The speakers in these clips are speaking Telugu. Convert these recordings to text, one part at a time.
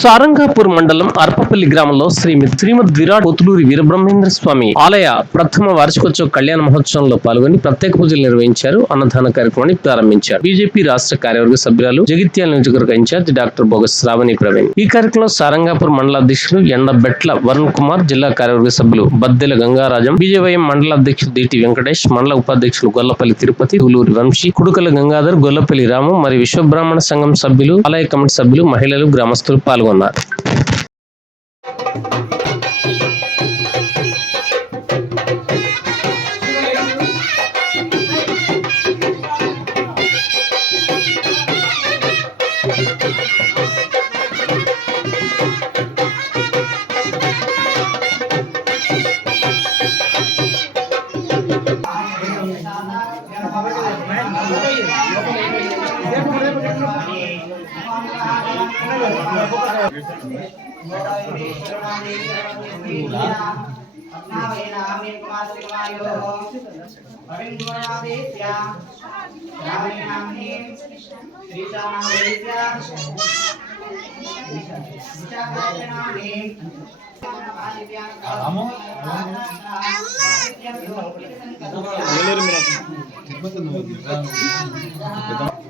సారంగాపూర్ మండలం అర్పపల్లి గ్రామంలో శ్రీ శ్రీమద్ విరాట్ పొతులూరి వీరబ్రహ్మేంద్ర స్వామి ఆలయ ప్రథమ వార్షికోత్సవ కళ్యాణ మహోత్సవంలో పాల్గొని ప్రత్యేక పూజలు నిర్వహించారు. అన్నదాన కార్యక్రమాన్ని ప్రారంభించారు. బీజేపీ రాష్ట్ర కార్యవర్గ సభ్యురాలు జగిత్యాల నియోజకవర్గ ఇన్ఛార్జ్ డాక్టర్ బోగస్ శ్రావణి ప్రవీణ్. ఈ కార్యక్రమంలో సారంగాపూర్ మండల అధ్యక్షులు ఎండబెట్ల వరుణ్ కుమార్ జిల్లా కార్యవర్గ సభ్యులు బద్దెల గంగారాజం బీజేవైఎం మండల అధ్యక్షులు డిటి వెంకటేష్ మండల ఉపాధ్యక్షులు గొల్లపల్లి తిరుపతి తులూరి వంశీ కుడుకల గంగాధర్ గొల్లపల్లి రాము మరియు విశ్వబ్రాహ్మణ సంఘం సభ్యులు ఆలయ కమిటీ సభ్యులు మహిళలు గ్రామస్తులు పాల్గొన్నారు. ఉన్నారు మీరు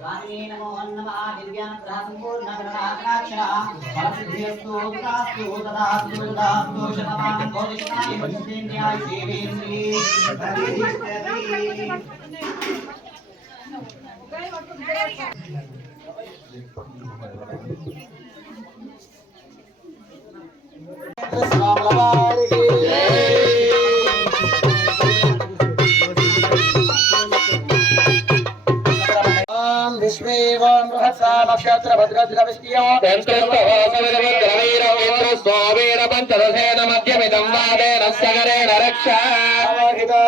वासिनी नमो नमः दिव्यानुग्रह संपूर्ण गणाक्षरा फलसिद्धिस्तु विकास्तु तदास्तु तदास्तु शतमान भोजिष्णाय भजन्याय देवेन्द्री स्वामलवा నక్షత్ర భద్రద్రవిష్టియో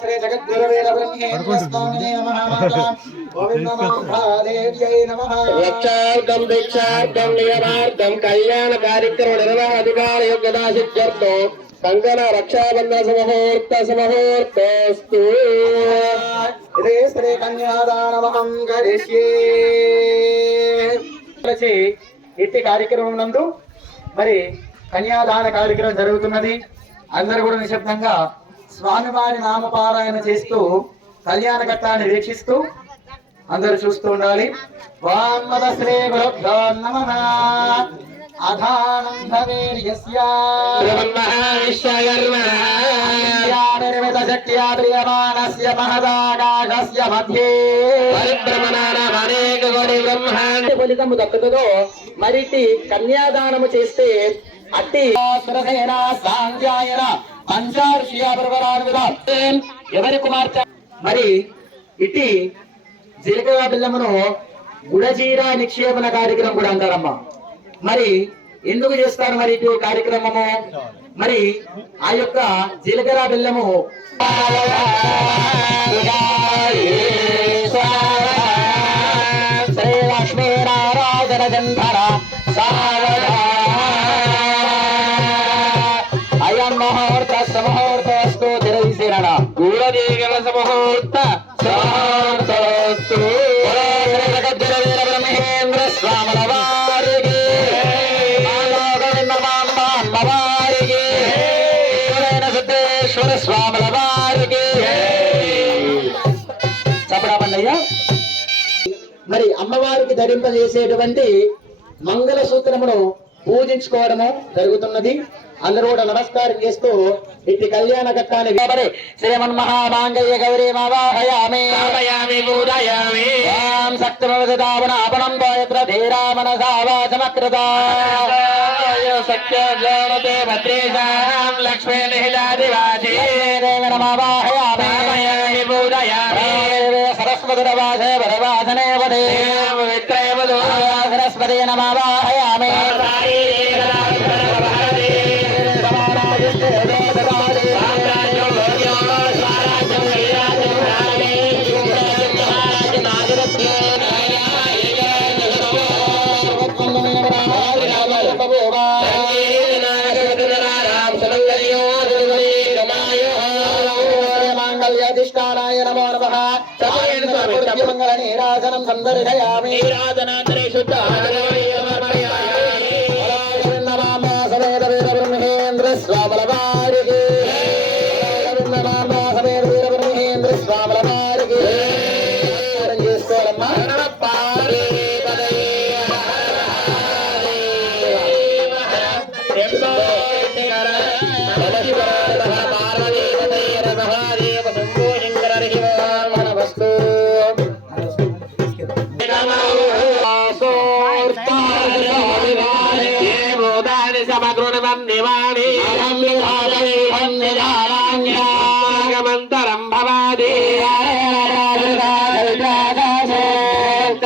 శ్రీ జగద్గురువేద బ్రహ్మేంద్ర స్వామినే నమః ఓం నమో రక్షార్థం దీక్షార్థం నియమార్థం కళ్యాణ కార్యక్రమ నిర్వహణాధికార యోగ్యతా సిద్ధ్యర్థం. కంకణ రక్షాబంధ సమహూర్త సమహూర్తస్తు. శ్రీ కన్యాదానమహం కరిష్యే. వచ్చేసి ఇట్టి కార్యక్రమం నందు మరి కన్యాదాన కార్యక్రమం జరుగుతున్నది. అందరూ కూడా నిశ్శబ్దంగా స్వామివారి నామపారాయణ చేస్తూ కళ్యాణ ఘట్టాన్ని వీక్షిస్తూ అందరూ చూస్తూ ఉండాలి. వామద శ్రీ గురుభ్యో నమ. అధానందవేర్యస్య శక్త్యా ప్రియమాణస్య మహదాకాశస్య మధ్యే అనేక కోటి బ్రహ్మాండ ఫలితము దక్కుతుందో మరిటి కన్యాదానము చేస్తే అట్టి సురసేన ఎవరి కుమార్తె? మరి ఇట్టి జీలకర్ర బెల్లమును గుడజీర నిక్షేపణ కార్యక్రమం కూడా అంటారమ్మా. మరి ఎందుకు చేస్తారు మరి ఇటు కార్యక్రమము? మరి ఆ యొక్క జీలకర్ర బెల్లము శ్రీ లక్ష్మీ నారాయణ గంధర అయం చెప్పడామండయ్యా మరి అమ్మవారికి ధరింపజేసేటువంటి మంగళ సూత్రమును పూజించుకోవడము జరుగుతున్నది. అందరూ కూడా నమస్కారం చేస్తూ ఇట్టి కళ్యాణ ఘట్టాన్ని కాబట్టి శ్రీమన్మహామాంగళ్య గౌరీ మావాహయామి. పూజయామి. భద్రేశాం లక్ష్మీ నిహిలాదివాసి సరస్వతిరవాసే వరవాసనే వదే విత్రయములు సరస్వతి నమావాహయామి నీరాజనం సందర్శయామి నీరాజనాంతరే శుద్ధ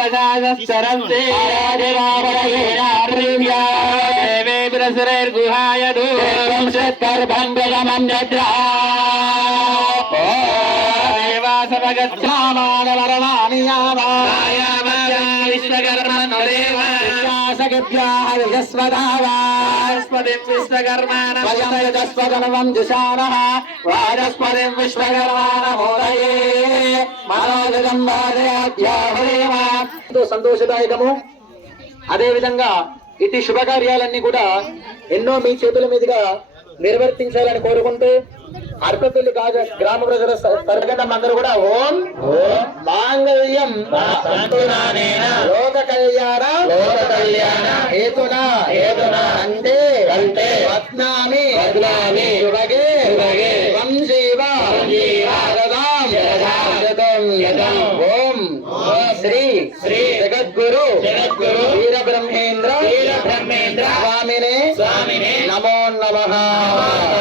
सदागस्सरं देवादिवावरयेणाप्रेम्या देवे प्रसुरैर्गुहायतु देवं श्रुत्कर्भङ्गमन्यद्रा देवासमगच्छामानमरणानि यामायामया विश्वकर्मन् देवा గుహాయ విశ్వకర్మాణం దిశానః వారస్పతిం విశ్వకర్మాణమోదయే మనోజం సంతోషదాయకము. అదే విధంగా ఇటు శుభకార్యాలన్నీ కూడా ఎన్నో మీ చేతుల మీదుగా నిర్వర్తించాలని కోరుకుంటూ అర్కపల్లి కాజ గ్రామ ప్రజల తరగతం అందరూ కూడా ఓం మాంగళ్యం. లోక కళ్యాణ. లోక కళ్యాణ. హేతున. హేతున. అంటే అంటే వంశీవ జగదాం. జగదాం. జగదాం. ఓం శ్రీ. శ్రీ జగద్గురు. జగద్గురు. వీర బ్రహ్మేంద్ర వీర బ్రహ్మేంద్ర స్వామినే. స్వామినే నమో. నమః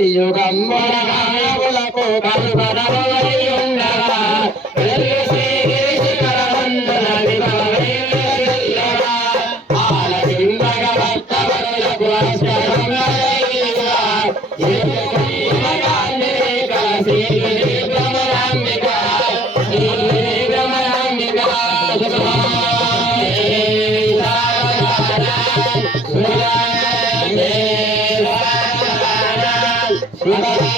కలియుగం వరమానవులకు కలుపడవలయుండగా Thank you.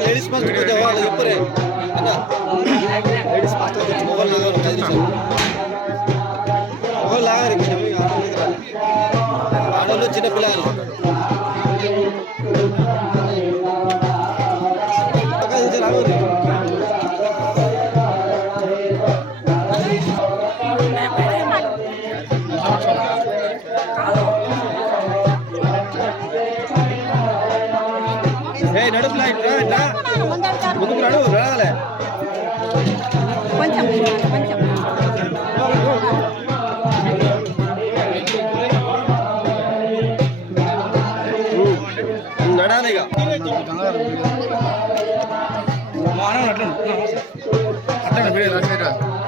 লেডিস মাছ দুটো দেওয়া আছে উপরে না? লেডিস মাছটা দেখছি মোবাইল লাগানো কাজ দিচ্ছে মোবাইল লাগা রেখেছে আমি আনন্দ চিన్న পিলাগানো ఏయ్ నడుపు లా ఇట్లా ఇట్లా ముందుకు నడు రావాలి కొంచెం కొంచెం నడాలి ఇక నడు